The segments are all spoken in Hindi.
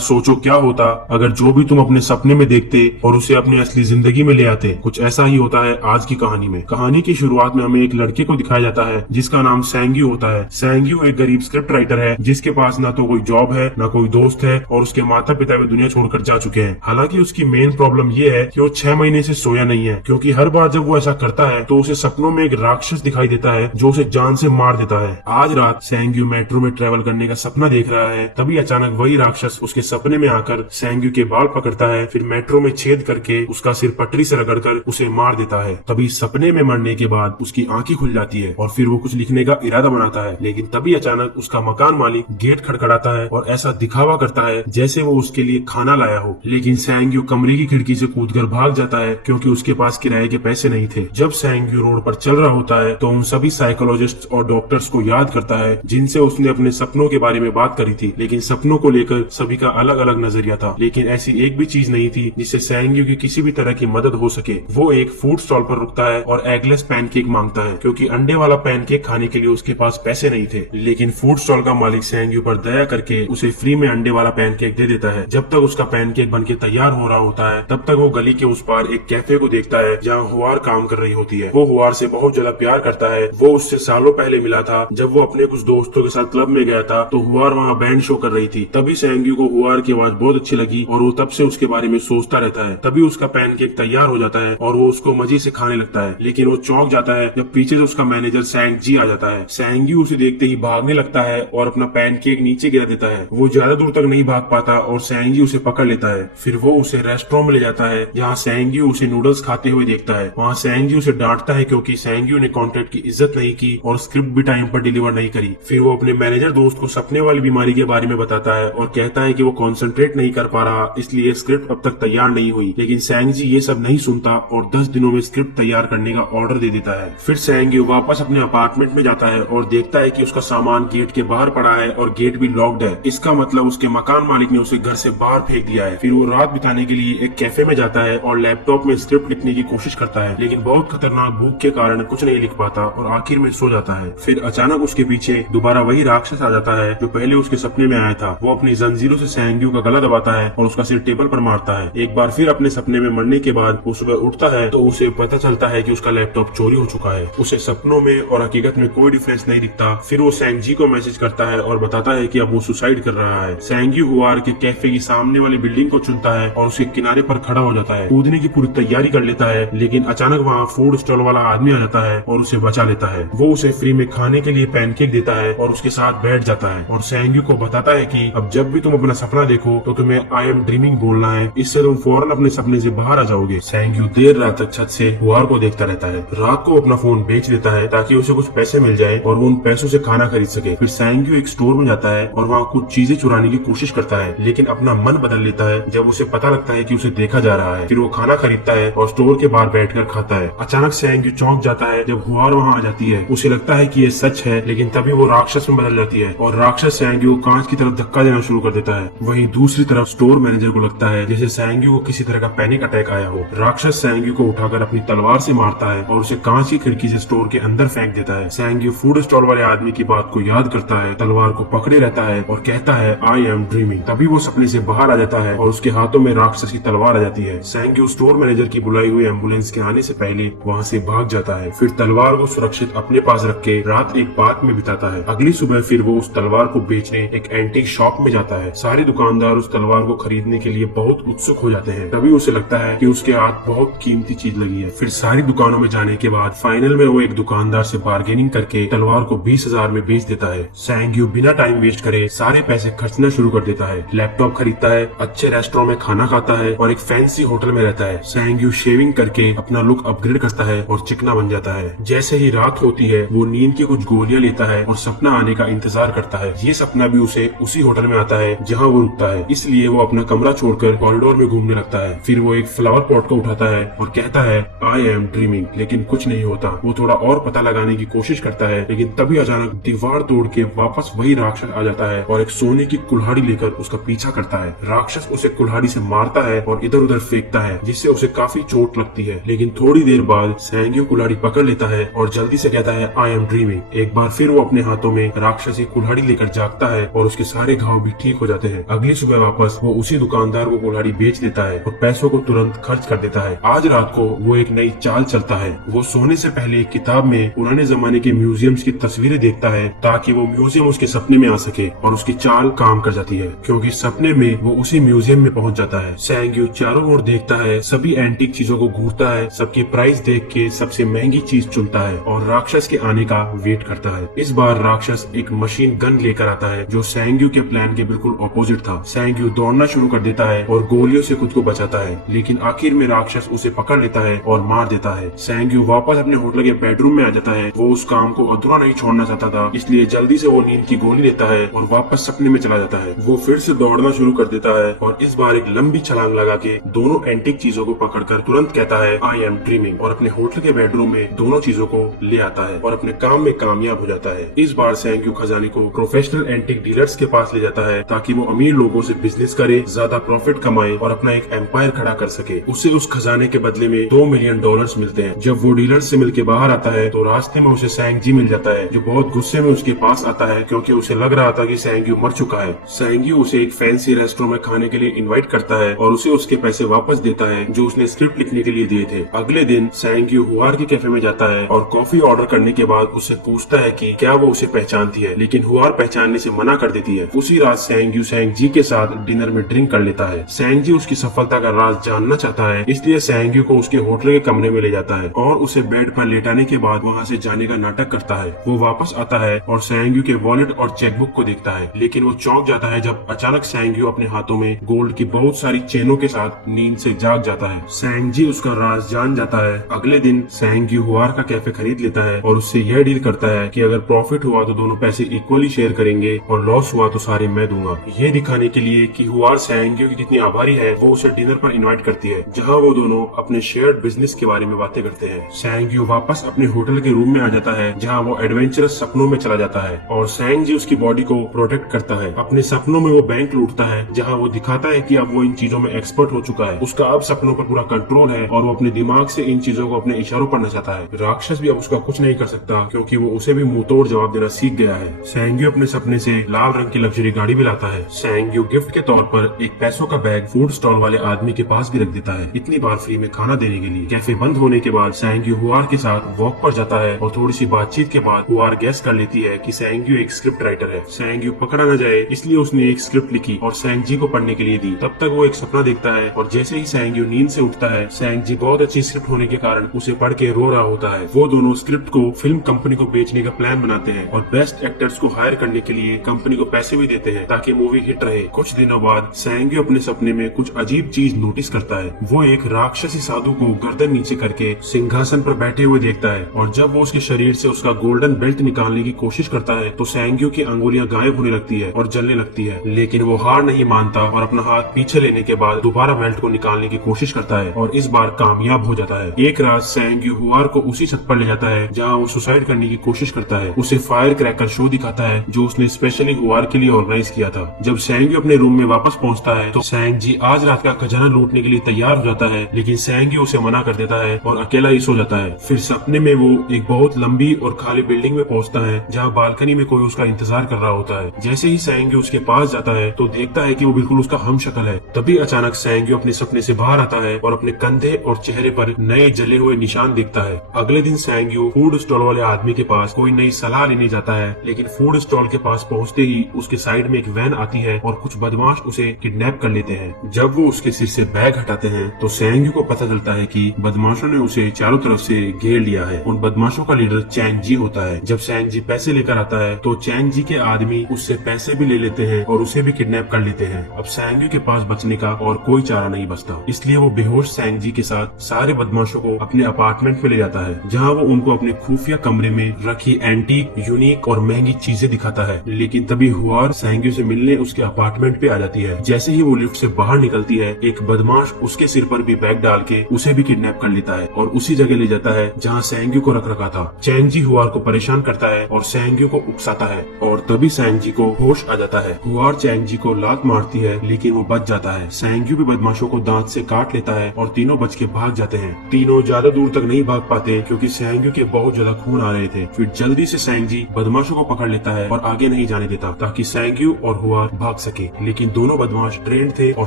सोचो क्या होता अगर जो भी तुम अपने सपने में देखते और उसे अपनी असली जिंदगी में ले आते। कुछ ऐसा ही होता है आज की कहानी में। कहानी की शुरुआत में हमें एक लड़के को दिखाया जाता है जिसका नाम सैंग्यू होता है। सैंग्यू एक गरीब स्क्रिप्ट राइटर है जिसके पास ना तो कोई जॉब है ना कोई दोस्त है और उसके माता पिता भी दुनिया छोड़कर जा चुके हैं। हालांकि उसकी मेन प्रॉब्लम ये है कि वो 6 महीने से सोया नहीं है, क्योंकि हर बार जब वो ऐसा करता है तो उसे सपनों में एक राक्षस दिखाई देता है जो उसे जान से मार देता है। आज रात सैंग्यू मेट्रो में ट्रेवल करने का सपना देख रहा है, तभी अचानक वही राक्षस उसके सपने में आकर सैंग्यू के बाल पकड़ता है, फिर मेट्रो में छेद करके उसका सिर पटरी से रगड़कर उसे मार देता है। तभी सपने में मरने के बाद उसकी आंखें खुल जाती है और फिर वो कुछ लिखने का इरादा बनाता है, लेकिन तभी अचानक उसका मकान मालिक गेट खड़खड़ाता है और ऐसा दिखावा करता है जैसे वो उसके लिए खाना लाया हो। लेकिन सैंग्यू कमरे की खिड़की से कूदकर भाग जाता है क्योंकि उसके पास किराए के पैसे नहीं थे। जब सैंग्यू रोड पर चल रहा होता है तो उन सभी साइकोलॉजिस्ट और डॉक्टर्स को याद करता है जिनसे उसने अपने सपनों के बारे में बात करी थी, लेकिन सपनों को लेकर सभी का अलग अलग नजरिया था। लेकिन ऐसी एक भी चीज नहीं थी जिससे सैंग्यू की किसी भी तरह की मदद हो सके। वो एक फूड स्टॉल पर रुकता है और एगलेस पैनकेक मांगता है क्योंकि अंडे वाला पैनकेक खाने के लिए उसके पास पैसे नहीं थे। लेकिन फूड स्टॉल का मालिक सैंग्यू पर दया करके उसे फ्री में अंडे वाला पैनकेक दे देता है। जब तक उसका पैनकेक बनके तैयार हो रहा होता है तब तक वो गली के उस पार एक कैफे को देखता है जहाँ हुआर काम कर रही होती है। वो हुआर से बहुत ज्यादा प्यार करता है। वो उससे सालों पहले मिला था जब वो अपने कुछ दोस्तों के साथ क्लब में गया था तो हुआर वहाँ बैंड शो कर रही थी। तभी सैंग्यू को हुआर की आवाज बहुत अच्छी लगी और वो तब से उसके बारे में सोचता रहता है। तभी उसका पैनकेक तैयार हो जाता है और वो उसको मजे से खाने लगता है, लेकिन वो चौंक जाता है जब पीछे से उसका मैनेजर सैंग जी आ जाता है। सैंग्यू उसे देखते ही भागने लगता है और अपना पैनकेक नीचे गिरा देता है। वो ज्यादा दूर तक नहीं भाग पाता और सैंग्यू उसे पकड़ लेता है। फिर वो उसे रेस्टोरेंट में ले जाता है जहाँ सैंग्यू उसे नूडल्स खाते हुए देखता है। वहाँ सैंग्यू उसे डांटता है क्योंकि सैंग्यू ने कॉन्ट्रैक्ट की इज्जत नहीं की और स्क्रिप्ट भी टाइम पर डिलीवर नहीं करी। फिर वो अपने मैनेजर दोस्त को सपने वाली बीमारी के बारे में बताता है और कहता है कि वो कॉन्सेंट्रेट नहीं कर पा रहा, इसलिए स्क्रिप्ट अब तक तैयार नहीं हुई। लेकिन सैंग जी ये सब नहीं सुनता और 10 दिनों में स्क्रिप्ट तैयार करने का ऑर्डर दे देता है। फिर सैंग्यू वापस अपने अपार्टमेंट में जाता है और देखता है कि उसका सामान गेट के बाहर पड़ा है और गेट भी लॉक्ड है। इसका मतलब उसके मकान मालिक ने उसे घर से बाहर फेंक दिया है। फिर वो रात बिताने के लिए एक कैफे में जाता है और लैपटॉप में स्क्रिप्ट लिखने की कोशिश करता है, लेकिन बहुत खतरनाक भूख के कारण कुछ नहीं लिख पाता और आखिर में सो जाता है। फिर अचानक उसके पीछे दोबारा वही राक्षस आ जाता है जो पहले उसके सपने में आया था। वो अपनी जंजीरों से सैंग्यू का गला दबाता है और उसका सिर टेबल पर मारता है। एक बार फिर अपने सपने में मरने के बाद वो सुबह उठता है तो उसे पता चलता है कि उसका लैपटॉप चोरी हो चुका है। उसे सपनों में और हकीकत में कोई डिफरेंस नहीं दिखता। फिर वो सैंग जी को मैसेज करता है और बताता है कि अब वो सुसाइड कर रहा है। सैंग्यू हुआर के कैफे की सामने वाली बिल्डिंग को चुनता है और उसके किनारे पर खड़ा हो जाता है। कूदने की पूरी तैयारी कर लेता है, लेकिन अचानक वहाँ फूड स्टॉल वाला आदमी आ जाता है और उसे बचा लेता है। वो उसे फ्री में खाने के लिए पैनकेक देता है और उसके साथ बैठ जाता है और सैंग्यू को बताता है कि अब जब भी तुम अपना सपना देखो तो तुम्हें आई एम ड्रीमिंग बोलना है, इससे तुम फौरन अपने सपने से बाहर आ जाओगे। सैंग्यू देर रात तक छत से हुआर को देखता रहता है। रात को अपना फोन बेच देता है ताकि उसे कुछ पैसे मिल जाए और वो उन पैसों से खाना खरीद सके। फिर सैंग्यू एक स्टोर में जाता है और वहाँ कुछ चीजें चुराने की कोशिश करता है, लेकिन अपना मन बदल लेता है जब उसे पता लगता है कि उसे देखा जा रहा है। फिर वो खाना खरीदता है और स्टोर के बाहर बैठकर खाता है। अचानक सैंग्यू चौंक जाता है जब हुआर वहाँ आ जाती है। उसे लगता है कि ये सच है, लेकिन तभी वो राक्षस में बदल जाती है और राक्षस सैंग्यू को कांच की तरफ धक्का देना शुरू कर देता है। वहीं दूसरी तरफ स्टोर मैनेजर को लगता है जैसे सैंग्यू को किसी तरह का पैनिक अटैक आया हो। राक्षस सैंग्यू को उठाकर अपनी तलवार से मारता है और उसे कांच की खिड़की से स्टोर के अंदर फेंक देता है। सैंग्यू फूड स्टॉल वाले आदमी की बात को याद करता है, तलवार को पकड़े रहता है और कहता है आई एम ड्रीमिंग। तभी वो सपने से बाहर आ जाता है और उसके हाथों में राक्षस की तलवार आ जाती है। सैंग्यू स्टोर मैनेजर की बुलाई हुई एम्बुलेंस के आने से पहले वहाँ से भाग जाता है। फिर तलवार को सुरक्षित अपने पास रख के रात एक पार्क में बिताता है। अगली सुबह फिर वो उस तलवार को बेचने एक एंटीक शॉप में जाता है। सारे दुकानदार उस तलवार को खरीदने के लिए बहुत उत्सुक हो जाते हैं। तभी उसे लगता है कि उसके हाथ बहुत कीमती चीज लगी है। फिर सारी दुकानों में जाने के बाद फाइनल में वो एक दुकानदार से बार्गेनिंग करके तलवार को 20,000 में बेच देता है। सैंग्यू बिना टाइम वेस्ट करे सारे पैसे खर्चना शुरू कर देता है। लैपटॉप खरीदता है, अच्छे रेस्टोरेंट में खाना खाता है और एक फैंसी होटल में रहता है। सैंग्यू शेविंग करके अपना लुक अपग्रेड करता है और चिकना बन जाता है। जैसे ही रात होती है वो नींद की कुछ गोलियां लेता है और सपना आने का इंतजार करता है। ये सपना भी उसे उसी होटल में आता है जहाँ वो रुकता है, इसलिए वो अपना कमरा छोड़कर कॉरिडोर में घूमने लगता है। फिर वो एक फ्लावर पॉट को उठाता है और कहता है आई एम ड्रीमिंग, लेकिन कुछ नहीं होता। वो थोड़ा और पता लगाने की कोशिश करता है, लेकिन तभी अचानक दीवार तोड़ के वापस वही राक्षस आ जाता है और एक सोने की कुल्हाड़ी लेकर उसका पीछा करता है। राक्षस उसे कुल्हाड़ी से मारता है और इधर उधर फेंकता है, जिससे उसे काफी चोट लगती है। लेकिन थोड़ी देर बाद सैंग्यू कुल्हाड़ी पकड़ लेता है और जल्दी से कहता है आई एम ड्रीमिंग। एक बार फिर वो अपने हाथों में राक्षसी कुल्हाड़ी लेकर जागता है और उसके सारे घाव भी ठीक हो जाते हैं। अगली सुबह वापस वो उसी दुकानदार को कुल्हाड़ी बेच देता है और पैसों को तुरंत खर्च कर देता है। आज रात को वो एक नई चाल चलता है। वो सोने से पहले एक किताब में पुराने जमाने के म्यूजियम्स की तस्वीरें देखता है ताकि वो म्यूजियम उसके सपने में आ सके, और उसकी चाल काम कर जाती है क्योंकि सपने में वो उसी म्यूजियम में पहुंच जाता है। सैंग्यू चारों ओर देखता है, सभी एंटीक चीजों को घूरता है, सबकी प्राइस देख के सबसे महंगी चीज चुनता है और राक्षस के आने का वेट करता है। इस बार राक्षस एक मशीन गन लेकर आता है जो सैंग्यू के प्लान के बिल्कुल ऑपोजिट था। सैंग्यू दौड़ना शुरू कर देता है और गोलियों से खुद को बचाता है, लेकिन आखिर में राक्षस उसे पकड़ लेता है और मार देता है। सैंग्यू वापस अपने होटल के बेडरूम में आ जाता है। वो उस काम को अधूरा नहीं छोड़ना चाहता था, इसलिए जल्दी से वो नींद की गोली लेता है और वापस सपने में चला जाता है। वो फिर से दौड़ना शुरू कर देता है और इस बार एक लंबी छलांग लगा के दोनों एंटीक चीजों को पकड़कर तुरंत कहता है आई एम ड्रीमिंग, और अपने होटल के बेडरूम में दोनों चीजों को ले आता है और अपने काम में कामयाब हो जाता है। इस बार सैंग्यू खजाने को प्रोफेशनल एंटीक डीलर्स के पास ले जाता है ताकि वो अमीर लोगों से बिजनेस करे, ज्यादा प्रॉफिट कमाए और अपना एक एम्पायर खड़ा कर सके। उसे उस खजाने के बदले में $2 मिलियन मिलते हैं। जब वो डीलर से मिलके बाहर आता है तो रास्ते में उसे सैंगजी मिल जाता है जो बहुत गुस्से में उसके पास आता है क्योंकि उसे लग रहा था कि सैंग्यू मर चुका है। सैंग्यू उसे एक फैंसी रेस्टोरेंट में खाने के लिए इनवाइट करता है और उसे उसके पैसे वापस देता है जो उसने स्क्रिप्ट लिखने के लिए दिए थे। अगले दिन सैंग्यू हुआर के कैफे में जाता है और कॉफी ऑर्डर करने के बाद उससे पूछता है कि क्या वो उसे पहचानती है, लेकिन हुआर पहचानने से मना कर देती है। उसी रात सैंग्यू सैंगजी के साथ डिनर में ड्रिंक कर लेता है। सैंगजी उसकी सफलता का राज जानना चाहता है, इसलिए सैंग्यू को उसके होटल के कमरे में ले जाता है और उसे बेड पर लेटाने के बाद वहाँ से जाने का नाटक करता है। वो वापस आता है और सैंग्यू के वॉलेट और चेकबुक को देखता है, लेकिन वो चौंक जाता है जब अचानक सैंग्यू अपने हाथों में गोल्ड की बहुत सारी चेनों के साथ नींद से जाग जाता है। सैंगजी उसका राज जान जाता है। अगले दिन सैंग्यू हुआर का कैफे खरीद लेता है और उससे यह डील करता है कि अगर प्रॉफिट हुआ तो दोनों पैसे इक्वली शेयर करेंगे और लॉस हुआ तो सारे मैं दूंगा। ये दिखाने के लिए कि हुआर सैंग्यू की कितनी आभारी है, वो उसे डिनर पर इनवाइट करती है जहाँ वो दोनों अपने शेयर्ड बिजनेस के बारे में बातें करते हैं। सैंग्यू वापस अपने होटल के रूम में आ जाता है जहाँ वो एडवेंचरस सपनों में चला जाता है और सैंगजी उसकी बॉडी को प्रोटेक्ट करता है। अपने सपनों में वो बैंक लूटता है जहाँ वो दिखाता है कि अब वो इन चीजों में एक्सपर्ट हो चुका है। उसका अब सपनों पर पूरा कंट्रोल है और वो अपने दिमाग से इन चीजों को अपने इशारों पर नचाता है। राक्षस भी अब उसका कुछ नहीं कर सकता क्योंकि वो उसे भी मुंह तोड़ जवाब देना सीख गया है। सैंग्यू अपने सपने से लाल रंग की लग्जरी गाड़ी भी लाता है। सैंग्यू गिफ्ट के तौर पर एक पैसों का बैग फूड स्टॉल वाले आदमी के पास भी रख देता है, इतनी बार फ्री में खाना देने के लिए। कैफे बंद होने के बाद सैंग्यू हुआर के साथ वॉक पर जाता है और थोड़ी सी बातचीत के बाद हुआर गैस कर लेती है कि सैंग्यू एक स्क्रिप्ट राइटर है। सैंग्यू पकड़ा न जाए इसलिए उसने एक स्क्रिप्ट लिखी और सैंगजी को पढ़ने के लिए दी। तब तक वो एक सपना देखता है और जैसे ही सैंग्यू नींद से उठता है, सैंगजी बहुत अच्छी स्क्रिप्ट होने के कारण उसे पढ़ के रो रहा होता है। वो दोनों स्क्रिप्ट को फिल्म कंपनी को बेचने का प्लान बनाते हैं और बेस्ट एक्टर्स को हायर करने के लिए कंपनी को पैसे भी देते हैं ताकि मूवी हिट रहे। कुछ दिनों बाद सैंग्यू अपने सपने में कुछ अजीब चीज नोटिस करता है। वो एक राक्षसी साधु को गर्दन नीचे करके सिंहासन पर बैठे हुए देखता है और जब वो उसके शरीर से उसका गोल्डन बेल्ट निकालने की कोशिश करता है तो सैंग्यू की अंगुलियां गायब होने लगती है और जलने लगती है, लेकिन वो हार नहीं मानता और अपना हाथ पीछे लेने के बाद दोबारा बेल्ट को निकालने की कोशिश करता है और इस बार कामयाब हो जाता है। एक रात सैंग्यू हुआर को उसी छत पर ले जाता है जहाँ वो सुसाइड करने की कोशिश करता है। उसे फायर क्रैकर शो दिखाता है जो उसने स्पेशली हुआर के लिए ऑर्गेनाइज किया था। जब सैंग्यू अपने रूम में वापस पहुंचता है तो सैंगजी आज रात का खजाना लूटने के लिए तैयार हो जाता है, लेकिन सैंग्यू उसे मना कर देता है और अकेला ही सो जाता है। फिर सपने में वो एक बहुत लंबी और खाली बिल्डिंग में पहुंचता है जहाँ बालकनी में कोई उसका इंतजार कर रहा होता है। जैसे ही सैंग्यू उसके पास जाता है तो देखता है कि वो बिल्कुल उसका हमशक्ल है। तभी अचानक सैंग्यू अपने सपने से बाहर आता है और अपने कंधे और चेहरे पर नए जले हुए निशान देखता है। अगले दिन सैंग्यू फूड स्टॉल वाले आदमी के पास कोई नई सलाह लेने जाता है, लेकिन फूड स्टॉल के पास पहुंचते ही उसके साइड में एक वैन आती है और कुछ बदमाश उसे किडनैप कर लेते हैं। जब वो उसके सिर से बैग हटाते हैं तो सैंग्यू को पता चलता है कि बदमाशों ने उसे चारों तरफ से घेर लिया है। उन बदमाशों का लीडर चैंगजी होता है। जब सैंगजी पैसे लेकर आता है तो चैंगजी के आदमी उससे पैसे भी ले लेते हैं और उसे भी किडनैप कर लेते हैं। अब सैंग्यू के पास बचने का और कोई चारा नहीं बचता, इसलिए वो बेहोश सैंगजी के साथ सारे बदमाशों को अपने अपार्टमेंट में ले जाता है जहाँ वो उनको अपने खुफिया कमरे में रखी एंटीक, यूनिक और महंगी चीजें दिखाता है। लेकिन तभी हुआर सैंग्यू से मिलने उसके अपार्टमेंट पे आ जाती है। जैसे ही वो लिफ्ट से बाहर निकलती है एक बदमाश उसके सिर पर भी बैग डाल के उसे भी किडनैप कर लेता है और उसी जगह ले जाता है जहाँ सैंग्यू को रख रखा था। चैंगजी हुआर को परेशान करता है और सैंग्यू को उकसाता है और तभी सैंगजी को होश आ जाता है। हुआर चैंगजी को लात मारती है लेकिन वो बच जाता है। सैंग्यू भी बदमाशों को दांत से काट लेता है और तीनों बच के भाग जाते हैं। तीनों ज्यादा दूर तक नहीं भाग पाते क्योंकि सैंग्यू के बहुत ज्यादा खून आ रहे थे। फिर जल्दी से सैंगजी बदमाशों को पकड़ लेता है और आगे नहीं जाने देता ताकि सैंग्यू और हुआर भाग भाग सके, लेकिन दोनों बदमाश ट्रेंड थे और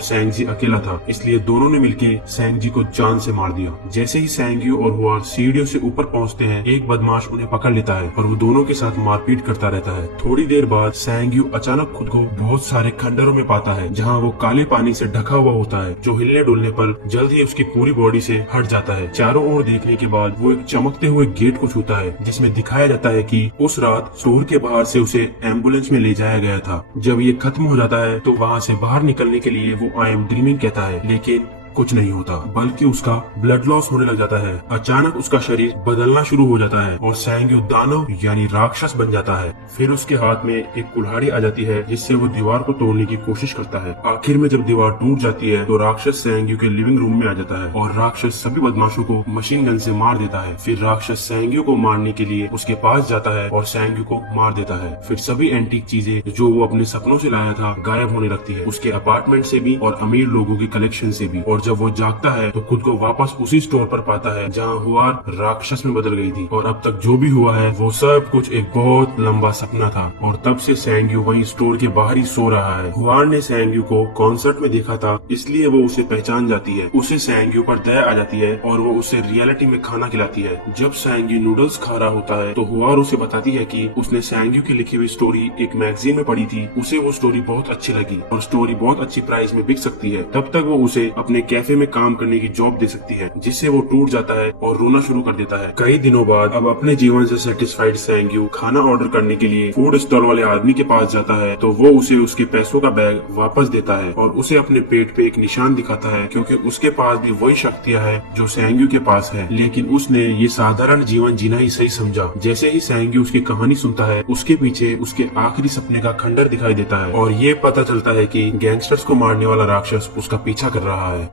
सैंगजी अकेला था, इसलिए दोनों ने मिलकर सैंगजी को जान से मार दिया। जैसे ही सैंगयू और हुआर सीढ़ियों से ऊपर पहुंचते हैं, एक बदमाश उन्हें पकड़ लेता है और वो दोनों के साथ मारपीट करता रहता है। थोड़ी देर बाद सैंगयू अचानक खुद को बहुत सारे खंडरों में पाता है, जहाँ वो काले पानी से ढका हुआ होता है, जो हिलने डुलने पर जल्द ही उसकी पूरी बॉडी से हट जाता है। चारों ओर देखने के बाद वो एक चमकते हुए गेट को छूता है, जिसमें दिखाया जाता है कि उस रात स्टोर के बाहर से उसे एम्बुलेंस में ले जाया गया था। जब ये खत्म हो जाता है तो वहाँ से बाहर निकलने के लिए वो आई एम ड्रीमिंग कहता है, लेकिन कुछ नहीं होता, बल्कि उसका ब्लड लॉस होने लग जाता है। अचानक उसका शरीर बदलना शुरू हो जाता है और सैंगयू दानव यानी राक्षस बन जाता है। फिर उसके हाथ में एक कुल्हाड़ी आ जाती है, जिससे वो दीवार को तोड़ने की कोशिश करता है। आखिर में जब दीवार टूट जाती है तो राक्षस सैंगयू के लिविंग रूम में आ जाता है और राक्षस सभी बदमाशों को मशीन गन से मार देता है। फिर राक्षस सैंगयू को मारने के लिए उसके पास जाता है और सैंगयू को मार देता है। फिर सभी एंटीक चीजें जो वो अपने सपनों से लाया था गायब होने लगती है, उसके अपार्टमेंट से भी और अमीर लोगों की कलेक्शन से भी। और जब वो जागता है तो खुद को वापस उसी स्टोर पर पाता है जहाँ हुआर राक्षस में बदल गई थी, और अब तक जो भी हुआ है वो सब कुछ एक बहुत लंबा सपना था। और तब से सैंगयू वहीं स्टोर के बाहर ही सो रहा है। हुआर ने सैंगयू को कॉन्सर्ट में देखा था, इसलिए वो उसे पहचान जाती है। उसे सैंगयू पर दया आ जाती है और वो उसे रियलिटी में खाना खिलाती है। जब सैंगयू नूडल्स खा रहा होता है तो हुआर उसे बताती है कि उसने सैंगयू की लिखी हुई स्टोरी एक मैगजीन में पढ़ी थी, उसे वो स्टोरी बहुत अच्छी लगी और स्टोरी बहुत अच्छी प्राइस में बिक सकती है। तब तक वो उसे अपने कैफे में काम करने की जॉब दे सकती है, जिससे वो टूट जाता है और रोना शुरू कर देता है। कई दिनों बाद अब अपने जीवन से सेटिस्फाइड सैंगयू खाना ऑर्डर करने के लिए फूड स्टॉल वाले आदमी के पास जाता है, तो वो उसे उसके पैसों का बैग वापस देता है और उसे अपने पेट पे एक निशान दिखाता है, क्योंकि उसके पास भी वही शक्तियाँ है जो सैंगयू के पास है। लेकिन उसने ये साधारण जीवन जीना ही सही समझा। जैसे ही सैंगयू उसकी कहानी सुनता है, उसके पीछे उसके आखिरी सपने का खंडर दिखाई देता है और ये पता चलता है कि गैंगस्टर्स को मारने वाला राक्षस उसका पीछा कर रहा है।